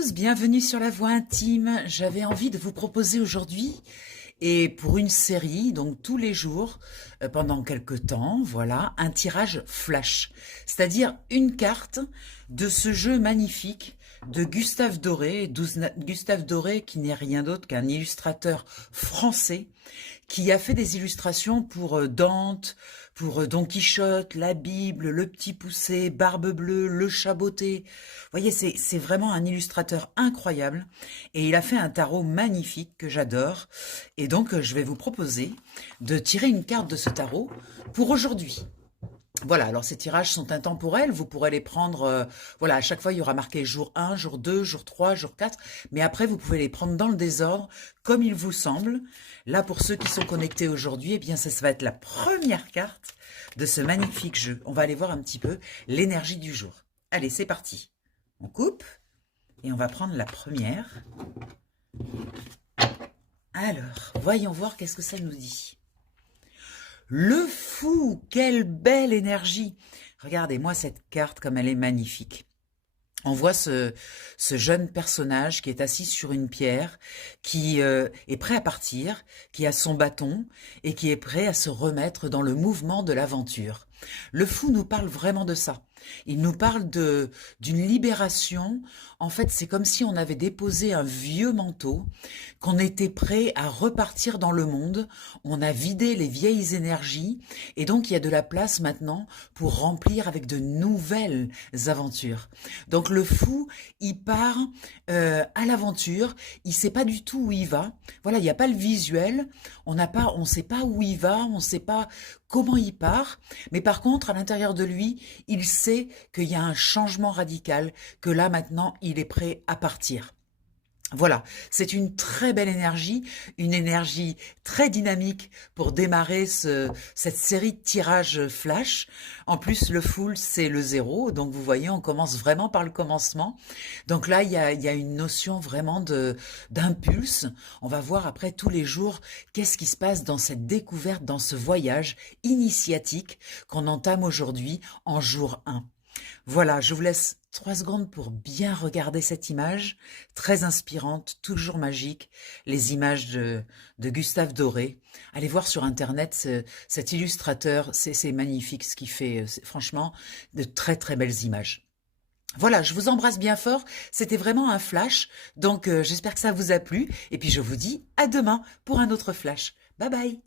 tous, bienvenue sur la Voix intime. J'avais envie de vous proposer aujourd'hui, et pour une série, donc tous les jours, pendant quelques temps, voilà, un tirage flash. C'est-à-dire une carte de ce jeu magnifique de Gustave Doré. Gustave Doré qui n'est rien d'autre qu'un illustrateur français qui a fait des illustrations pour Dante, pour Don Quichotte, la Bible, Le Petit Poucet, Barbe Bleue, Le Chaboté. Vous voyez, c'est vraiment un illustrateur incroyable. Et il a fait un tarot magnifique que j'adore. Et donc, je vais vous proposer de tirer une carte de ce tarot pour aujourd'hui. Voilà, alors ces tirages sont intemporels, vous pourrez les prendre, voilà, à chaque fois il y aura marqué jour 1, jour 2, jour 3, jour 4, mais après vous pouvez les prendre dans le désordre, comme il vous semble. Là, pour ceux qui sont connectés aujourd'hui, eh bien ça va être la première carte de ce magnifique jeu. On va aller voir un petit peu l'énergie du jour. Allez, c'est parti. On coupe, et on va prendre la première. Alors, voyons voir qu'est-ce que ça nous dit. Le fou, quelle belle énergie! Regardez-moi cette carte comme elle est magnifique. On voit ce jeune personnage qui est assis sur une pierre, qui est prêt à partir, qui a son bâton et qui est prêt à se remettre dans le mouvement de l'aventure. Le fou nous parle vraiment de ça. Il nous parle d'une libération. En fait, c'est comme si on avait déposé un vieux manteau, qu'on était prêt à repartir dans le monde. On a vidé les vieilles énergies et donc il y a de la place maintenant pour remplir avec de nouvelles aventures. Donc le fou, il part à l'aventure. Il sait pas du tout où il va. Voilà, il n'y a pas le visuel. On sait pas où il va. On sait pas comment il part. Mais par contre, à l'intérieur de lui, il sait qu'il y a un changement radical, que là maintenant, il est prêt à partir. Voilà, c'est une très belle énergie, une énergie très dynamique pour démarrer cette série de tirages flash. En plus, le full, c'est le 0, donc vous voyez, on commence vraiment par le commencement. Donc là, il y a une notion vraiment d'impulse. On va voir après tous les jours qu'est-ce qui se passe dans cette découverte, dans ce voyage initiatique qu'on entame aujourd'hui en jour 1. Voilà, je vous laisse 3 secondes pour bien regarder cette image, très inspirante, toujours magique, les images de Gustave Doré. Allez voir sur Internet cet illustrateur, c'est magnifique ce qu'il fait, franchement, de très très belles images. Voilà, je vous embrasse bien fort, c'était vraiment un flash, donc j'espère que ça vous a plu, et puis je vous dis à demain pour un autre flash. Bye bye!